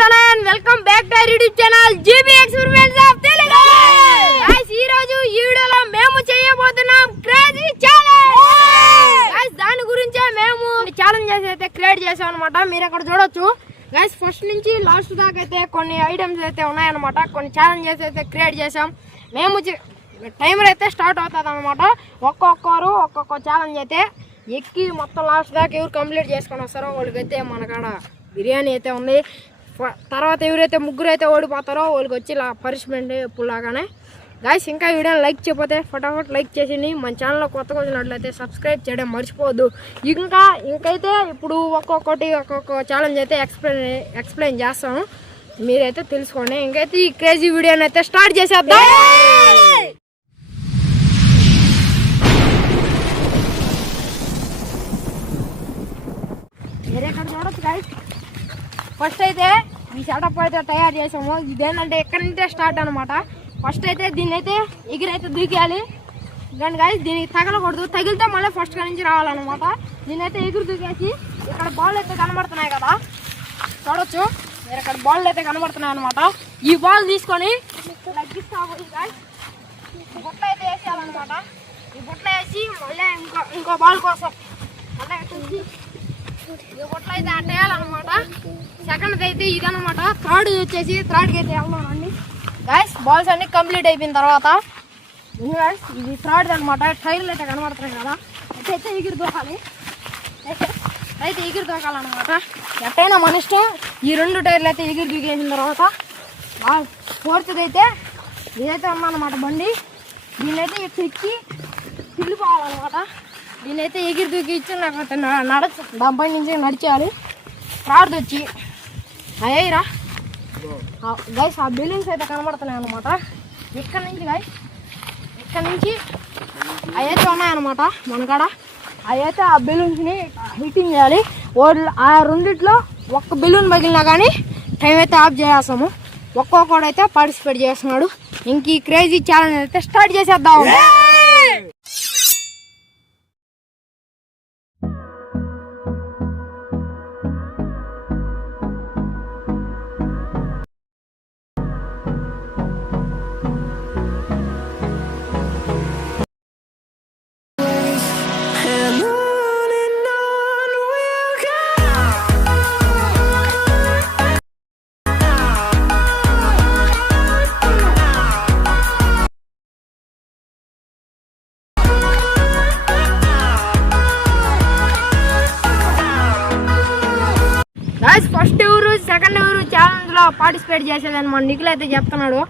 రలన్ welcome back to YouTube channel GB experiments of Telugu. Guys ఈ రోజు ఈ వీడియోలో మేము చేయబోతున్నాం క్రేజీ ఛాలెంజ్. గైస్ దాని గురించే మేము ఛాలెంజెస్ అయితే క్రియేట్ చేసాం అన్నమాట. మీరు అక్కడ చూడొచ్చు గైస్. ఫస్ట్ నుంచి లాస్ట్ దాకా అయితే కొన్ని ఐటమ్స్ అయితే ఉన్నాయన్నమాట. కొన్ని ఛాలెంజెస్ అయితే క్రియేట్ చేసాం మేము. టైమర్ అయితే స్టార్ట్ అవుతుంది అనమాట. ఒక్కొక్కరు ఒక్కొక్క ఛాలెంజ్ అయితే ఎక్కి మొత్తం లాస్ట్ దాకా ఎవరు కంప్లీట్ చేసుకొని వస్తారో వాళ్ళకైతే మన కాడ బిర్యానీ అయితే ఉంది. తర్వాత ఎవరైతే ముగ్గురు అయితే ఓడిపోతారో వాళ్ళకి వచ్చి ఇలా పనిష్మెంట్ ఎప్పుడులాగానే. గాయస్ ఇంకా వీడియోని లైక్ చేయకపోతే ఫటాఫట్ లైక్ చేసింది. మన ఛానల్లో కొత్తగా వచ్చినట్లయితే సబ్స్క్రైబ్ చేయడం మర్చిపోవద్దు. ఇంకైతే ఇప్పుడు ఒక్కొక్క ఛాలెంజ్ అయితే ఎక్స్ప్లెయిన్ చేస్తాను, మీరైతే తెలుసుకోండి. ఇంకైతే ఈ క్రేజీ వీడియోని అయితే స్టార్ట్ చేసేద్దాం. ఎక్కడ చూడొచ్చు గాయస్. ఫస్ట్ అయితే ఈ సెటప్ అయితే తయారు చేసాము. ఇదేంటంటే ఎక్కడి నుంచే స్టార్ట్ అనమాట. ఫస్ట్ అయితే దీన్ని అయితే ఎగిరైతే దూకేయాలి. కానీ గాయస్ దీనికి తగలకూడదు, తగిలితే మళ్ళీ ఫస్ట్ నుంచి రావాలన్నమాట. దీన్ని అయితే ఎగురు దూకేసి ఇక్కడ బాల్ అయితే కనబడుతున్నాయి కదా, చూడొచ్చు మీరు ఇక్కడ బాల్ అయితే కనబడుతున్నాయి అనమాట. ఈ బాల్ తీసుకొని లగ్గిస్తాము గాయస్. బుట్ట అయితే వేసేయాలన్నమాట. ఈ బుట్ట వేసి మళ్ళీ ఇంకో బాల్ కోసం మళ్ళీ ఈ బుట్టలు అయితే అట్టేయాలన్నమాట. సెకండ్ అయితే ఇదనమాట. థర్డ్ వచ్చేసి థర్డ్కి అయితే వెళ్దామండి గాయస్. బాల్స్ అన్ని కంప్లీట్ అయిపోయిన తర్వాత ఇది థర్డ్ అనమాట. టైర్లు అయితే కనబడుతున్నాయి కదా, అయితే ఎగిరి దూకాలి. అయితే ఎగిరి దూకాలన్నమాట. ఎట్టయినా మన ఇష్టం. ఈ రెండు టైర్లు అయితే ఎగిరి దూకేసిన తర్వాత ఫోర్త్ది అయితే ఇదైతే ఉందన్నమాట బండి. దీన్ని అయితే ఎక్కి తిరిగిపోవాలన్నమాట. దీని అయితే ఎగిరి దూకి ఇచ్చి నాకు డబ్బై నుంచి నడిచేయాలి. థర్డ్ వచ్చి అయ్యరా గైస్ ఆ బిల్డింగ్స్ అయితే కనబడుతున్నాయి అనమాట. ఇక్కడ నుంచి గైస్ ఇక్కడ నుంచి అవైతే ఉన్నాయన్నమాట మన కాడ. అవైతే ఆ బెలూన్స్ని హీటింగ్ చేయాలి. ఆ రెండిట్లో ఒక్క బెలూన్ పగిలినా కానీ టైం అయితే ఆఫ్ చేస్తాము. ఒక్కొక్కడైతే పార్టిసిపేట్ చేస్తున్నాడు. ఇంక ఈ క్రేజీ ఛాలెంజ్ అయితే స్టార్ట్ చేసేద్దాం. ఫస్ట్ ఎవరు సెకండ్ ఎవరు ఛాలెంజ్ లో పార్టిసిపేట్ చేసేదని మన నిఖిల్ అయితే చెప్తున్నాడు.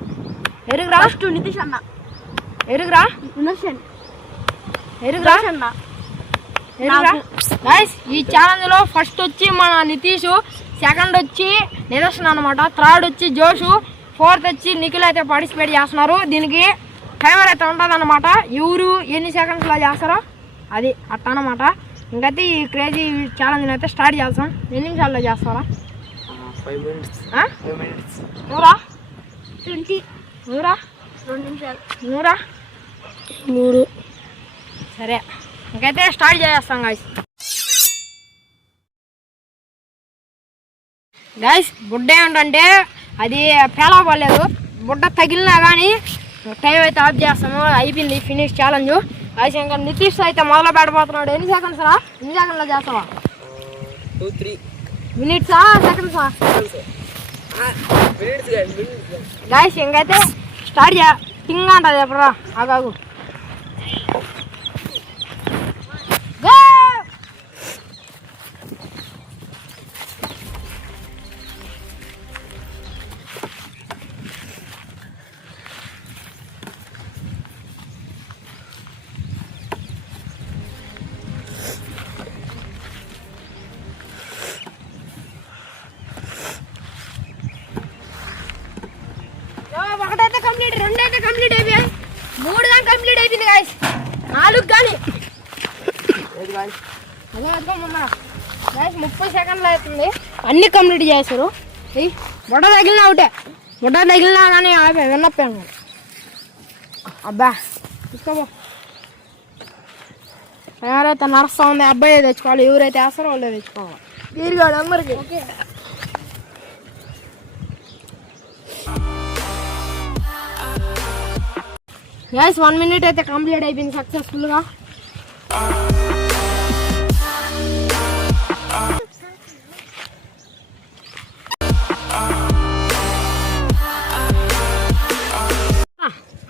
ఎరుగురా ఫస్ట్ నితీష్ అన్న. ఎరుగురా గైస్ ఈ ఛాలెంజ్ లో ఫస్ట్ వచ్చి మన నితీష్, సెకండ్ వచ్చి నిదర్శన్ అనమాట, థర్డ్ వచ్చి జోషు, ఫోర్త్ వచ్చి నిఖిల్ అయితే పార్టిసిపేట్ చేస్తున్నారు. దీనికి టైమర్ అయితే ఉంటుంది అనమాట. ఎవరు ఎన్ని సెకండ్స్ లో చేస్తారో అది అట్ట అనమాట. ఇంకైతే ఈ క్రేజీ ఛాలెంజ్ అయితే స్టార్ట్ చేస్తాం. ఎన్ని నిమిషాల్లో చేస్తారా? 5 minutes. నూరా 20 నూరా 2 నిమిషాలు నూరా 3. సరే ఇంకైతే స్టార్ట్ చేస్తాం గాయస్. బుడ్డ ఏమిటంటే అది పేలా పడలేదు. బుడ్డ తగిలినా కానీ టైం అయితే ఆఫ్ చేస్తాము. అయిపోయింది ఫినిష్ ఛాలెంజ్ గాయస్. ఇంకా నితీష్ అయితే మొదలు పెట్టబోతున్నాడు. ఎన్ని సెకండ్స్ రా? ఎన్ని సెకండ్లో చేస్తావా? 2-3 మినిట్సా సెకండ్సా? గాయస్ ఇంకైతే స్టార్ట్ టింగ్ అంటది ఎప్పుడురా ఆగాగు. ఒకటైతే కంప్లీట్, రెండైతే కంప్లీట్ అయిపోయాయి, 3 కానీ కంప్లీట్ అయిపోయింది గాయస్. 4 కానీ అదే అదిగోమ్మా గాయస్ 30 సెకండ్లు అవుతుంది. అన్నీ కంప్లీట్ చేస్తారు. బుడ్డ తగిలినా ఒకటే, బుడ్డ తగిలినా కానీ విన్నప్పాను. అబ్బా తీసుకోబో. ఎవరైతే నడుస్తూ ఉంది అబ్బాయి తెచ్చుకోవాలి, ఎవరైతే వేస్తారో వాళ్ళే తెచ్చుకోవాలి. తీరుగాడు అందరికి. ఓకే గైస్ 1 minute అయితే కంప్లీట్ అయిపోయింది సక్సెస్ఫుల్గా.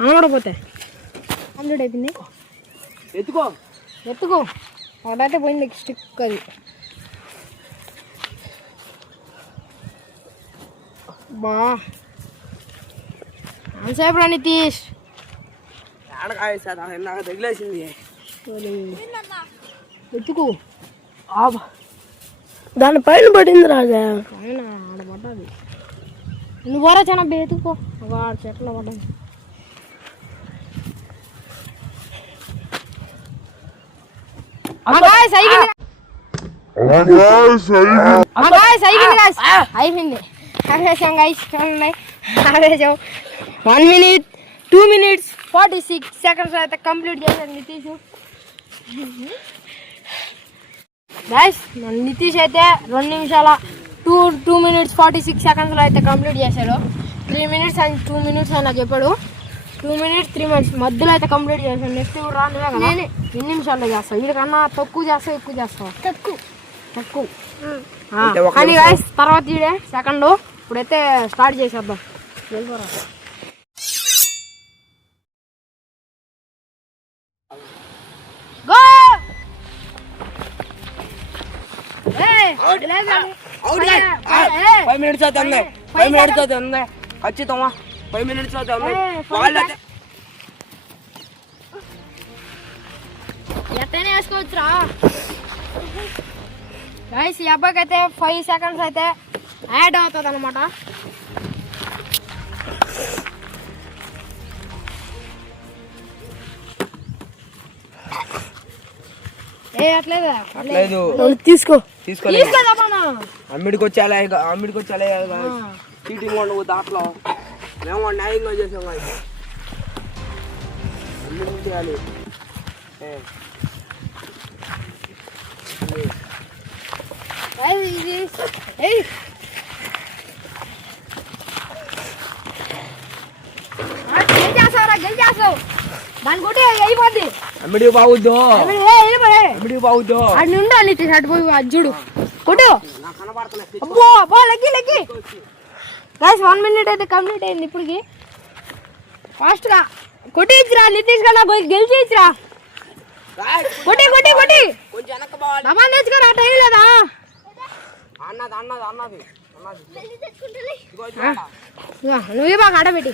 అనబడిపోతే కంప్లీట్ అయిపోయింది. ఎత్తుకో ఒకటైతే పోయింది స్టిక్ అది. బా అంతసేపు రా నితీష్. తగిలేసింది. ఎత్తుకో. దాని పైన పడింది రాజా. పైన ఆడ పడ్డది. నువ్వు వరా చాలా ఎత్తుకో. ఆడ చెట్లో పడ్డది. అయిపోయింది. ఆవేశం గైస్ చూడండి. ఆవేశం 1 minute 2 minutes 46 seconds అయితే కంప్లీట్ చేశాడు నితీష్. గైస్ మన నితీష్ అయితే 2 నిమిషాల 2 minutes 46 seconds అయితే కంప్లీట్ చేశాడు. 3 minutes and 2 minutes అని నాకు చెప్పాడు. 2 minutes 3 minutes మధ్యలో అయితే కంప్లీట్ చేశాను. నెక్స్ట్ కూడా రానువే కదా. ఎన్ని నిమిషాల్లో చేస్తావు? వీడికన్నా తక్కువ చేస్తావు ఎక్కువ చేస్తావు? తక్కువ. కానీ గైస్ తర్వాత ఇడే సెకండ్. ఇప్పుడైతే స్టార్ట్ చేసేద్దాం. వెళ్ళిపోరా. గో 5 minutes అయితే ఉంది. 5 minutes అయితే ఉంది ఖచ్చితంగా. 5 minutes అయితే ఉంది. వాళ్ళైతే ఎట్టనే వేసుకోవచ్చురా గైస్. ఈ అబ్బాయికి అయితే 5 seconds అయితే యాడ్ అవుతుంది అనమాట. అట్లేదు. తీసుకోలేదు. అమ్మిడికి వచ్చేలే చీటింగ్ ఉండవు దాంట్లో. మేము న్యాయంగా చేసాం. అమ్మిడికి చేయాలి. గెలిచేస్తావు దాని కొట్టి అయిపోద్ది. అమ్మిడికి బాగుద్దు. అది ఉండాలి అటుపోయి అజ్జుడు కొట్టు. అబ్బో అబ్బో లగ్గి. గైస్ 1 minute అయితే కంప్లీట్ అయింది. ఇప్పటికి ఫాస్ట్గా కొట్టి ఇచ్చిరా నితీష్ గా. నాకు గెలిచి ఇచ్చిరా. కొట్టి దమాన్ తెచ్చుకోరా. టైం లేదా? నువ్వే బాగా ఆడబెట్టి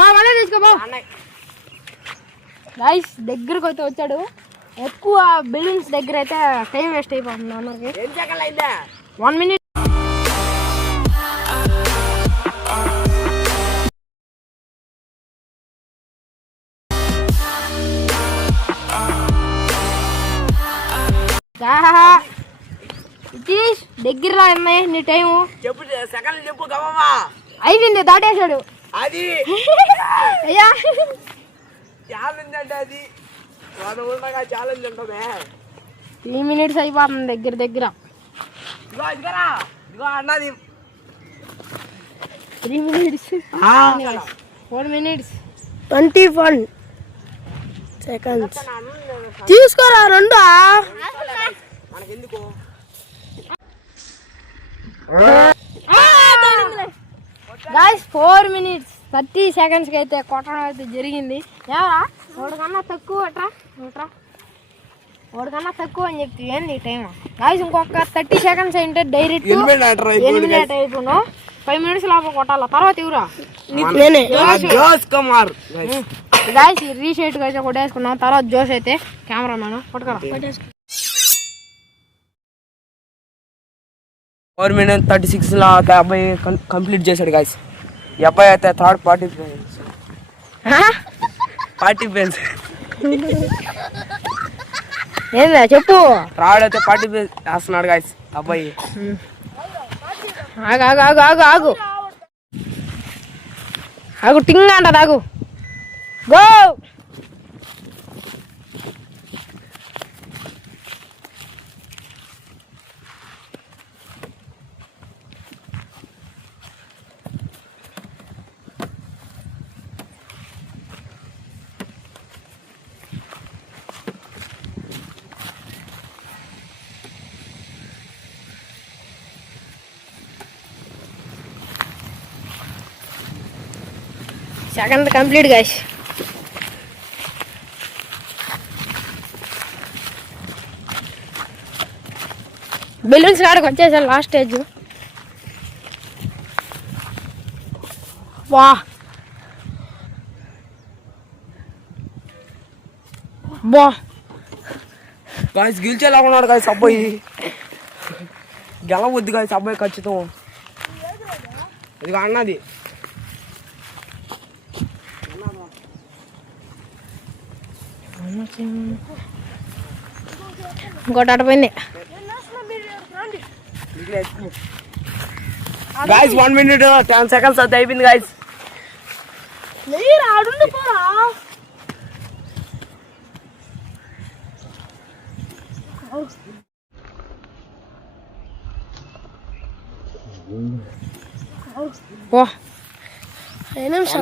బాగా తెచ్చుకో బా. గైస్ దగ్గరకు అయితే వచ్చాడు. ఎక్కువ బిల్డింగ్స్ దగ్గర అయితే టైం వేస్ట్ అయిపోతుంది మనకి. 1 minute. నితీష్ దగ్గర ఉన్నాయి నీ టైము. చెప్పు గమమ్మా. అయిపోయింది దాటేశాడు. అది అయ్యా ఛాలెంజ్ అంటే అది 100 ఛాలెంజ్ ఉంటుంది. 3 minutes అయిపోతుంది దగ్గర. అన్నది 3 minutes 4 minutes 21 seconds. తీసుకోరా 2. మనకెందుకు? గైస్ 4 minutes 30 seconds అయితే కొట్టడం అయితే జరిగింది. ఎవరా ఒకటికన్నా తక్కువ ఒకటికన్నా తక్కువ అని చెప్తే ఏంది టైం? గైస్ ఇంకొక 30 seconds అంటే డైరెక్ట్ ఎలిమినేట్ అయిపోయినావు. 5 minutes లోపల కొట్టాల. తర్వాత ఎవరా? గైస్ రీషేట్ అయితే కొట్టేసుకున్నాం. తర్వాత జోష్ అయితే కెమెరామెన్ కొట్టుకోరా. 4 minutes 36 లో అబ్బాయి కంప్లీట్ చేశాడు గైస్. ఈ అబ్బాయి అయితే థర్డ్ పార్టీ ఏందా చెప్పు. థర్డ్ అయితే పార్టీ వేస్తున్నాడు గైస్ అబ్బాయి. ఆగు టింగ్ అంటది. ఆగు go. Second complete guys. Balloons కాడికి వచ్చేసారు లాస్ట్ స్టేజ్. వా బా గాయస్ గెలిచేలా ఉన్నాడు గాయస్ అబ్బాయి. గెలవద్దు గాయస్ అబ్బాయి ఖచ్చితం. ఇది అన్నది ఇంకోటి అటపోయింది. గాయస్ 1 minute 10 seconds అది అయిపోయింది గాయస్. ఓ 1 నిమిషం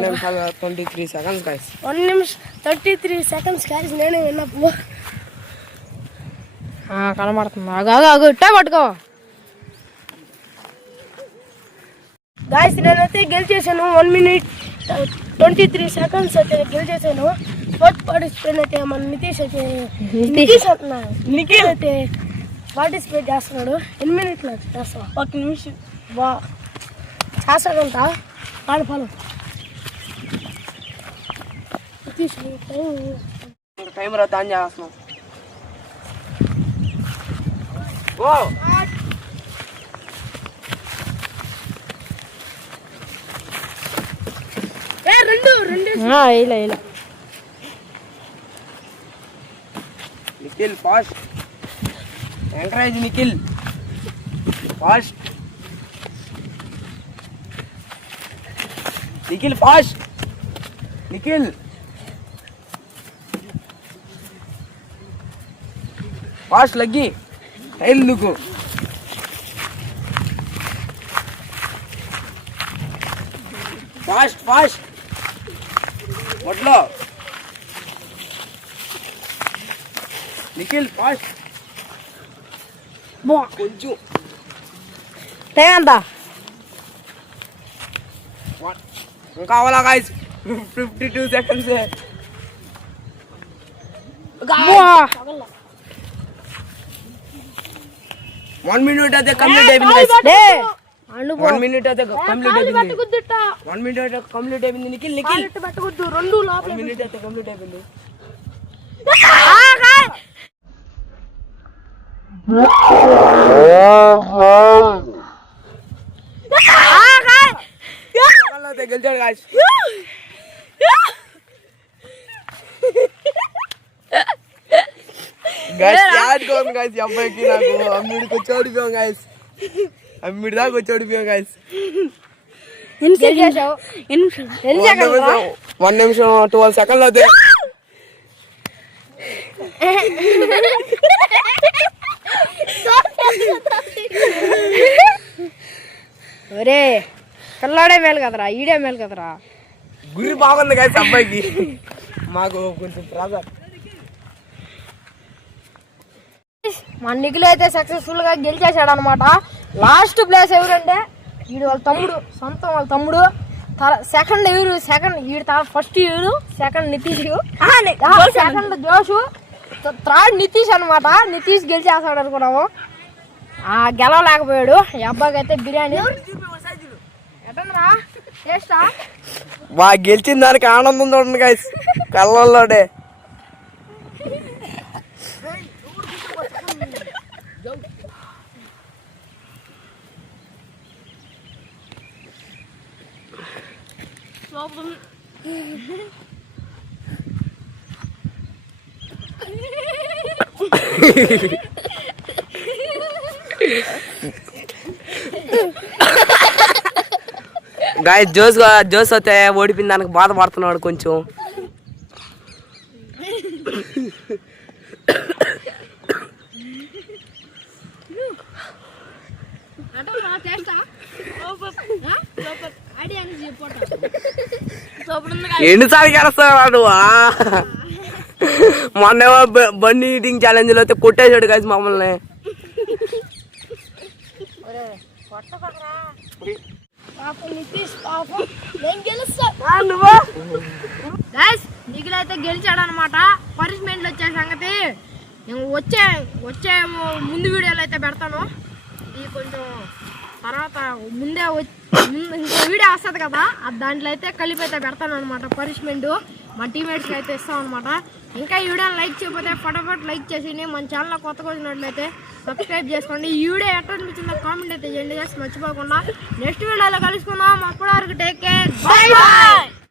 23 seconds గాయస్. 1 నిమిషం 33 seconds గాయస్. నేనే విన్నప్పుడు కనబడుతుంది. ఆగు ఇట్టా పట్టుకో గాయస్. నేనైతే గెలిచేసాను 1 minute 23 seconds అయితే గెలిచేసాను. ఫస్ట్ పార్టిసిపేట్ అయితే మన నితీష్ అయితే నిఖిల్ అయితే పార్టిసిపేట్ చేస్తున్నాడు. 1 minute లో చేస్తా. 1 నిమిషం బా చేస్తాడంట. ఆడపాలు నితీష్ టైం రాత ఆన్ చేస్తున్నాం. ఓ ఇలా Nikhil fast. Encourage Nikhil fast. Nikhil fast. Nikhil fast లగ్గి టైల్ నువ్వు ఫాస్ట్ ఫాస్ట్ మొట్లో నిఖిల్ ఫాస్ట్. కొంచెం టైం ఎంత కావాలా గాయస్ 52 seconds. 1 minute అయితే కంప్లీట్ అయిపోయింది గాయస్. 1 minute అయితే కంప్లీట్ అయిపోయింది. 1 minute అయితే కంప్లీట్ అయిపోయింది. నిఖిల్ పట్టుకొద్దు. 2 లోపల 1 minute అయితే కంప్లీట్ అయిపోయింది. గెలిచాడు గాయస్. గాయస్ అబ్బాయికి నాకు అమ్మిడికి వచ్చి ఓడిపోయాం గాయస్. అమ్మిడి దాకా వచ్చి ఓడిపోయాం గాయస్. 1 నిమిషం 12 seconds అవుతాయి. ఒరే కల్లాడే మేలు కదరా, ఈడే మేలు కదరా. గురి బాగుంది గాయస్ అబ్బాయికి. మాకు కొంచెం ప్రాబ్లం. మా నిఖిల్ అయితే సక్సెస్ఫుల్ గా గెలిచేసాడు అనమాట. లాస్ట్ ప్లేస్ ఎవరంటే వీడు వాళ్ళ తమ్ముడు, సొంతం వాళ్ళ తమ్ముడు. సెకండ్ ఎవరు, సెకండ్ వీడు ఫస్ట్ ఎవరు, second Nitish, second Josh, third Nitish అనమాట. నితీష్ గెలిచేస్తాడు అనుకున్నాము, గెలవలేకపోయాడు. ఈ అబ్బాయికి అయితే బిర్యానీ ఎట్టరా టేస్టా. బాగా గెలిచిన దానికి ఆనందం చూడండి గాయస్ కళ్ళల్లోనే. గాయస్ జోస్ అయితే ఓడిపోయిన దానికి బాధపడుతున్నాడు కొంచెం. ఎన్నిసార్లు గెలుస్తాడు. మొన్న బండి ఈటింగ్ ఛాలెంజ్ లో అయితే కొట్టేశాడు గాయస్ మమ్మల్ని. పాపం నితీష్ పాపం నేను గెలుస్తా నువ్వు గైస్ నిఖిల్ అయితే గెలిచాడు అనమాట. పనిష్మెంట్లు వచ్చే సంగతి నేను వచ్చే ముందు వీడియోలో అయితే పెడతాను. ఇది కొంచెం తర్వాత ముందే ఇంకో వీడియో వస్తుంది కదా, దాంట్లో అయితే కలిపి అయితే పెడతాను అనమాట. పనిష్మెంట్ మా టీమేట్స్కి అయితే ఇస్తాం అనమాట. ఇంకా ఈ వీడియోని లైక్ చేయకపోతే ఫటాఫట్ లైక్ చేసి మన ఛానల్లో కొత్తగా వచ్చినట్లయితే సబ్స్క్రైబ్ చేసుకోండి. ఈ వీడియో ఎట్లా అనిపించిందో కామెంట్ అయితే చేయండి. మర్చిపోకుండా నెక్స్ట్ వీడియోలో కలుసుకుందాం. అప్పటి వరకు టేక్ కేర్, బై బాయ్.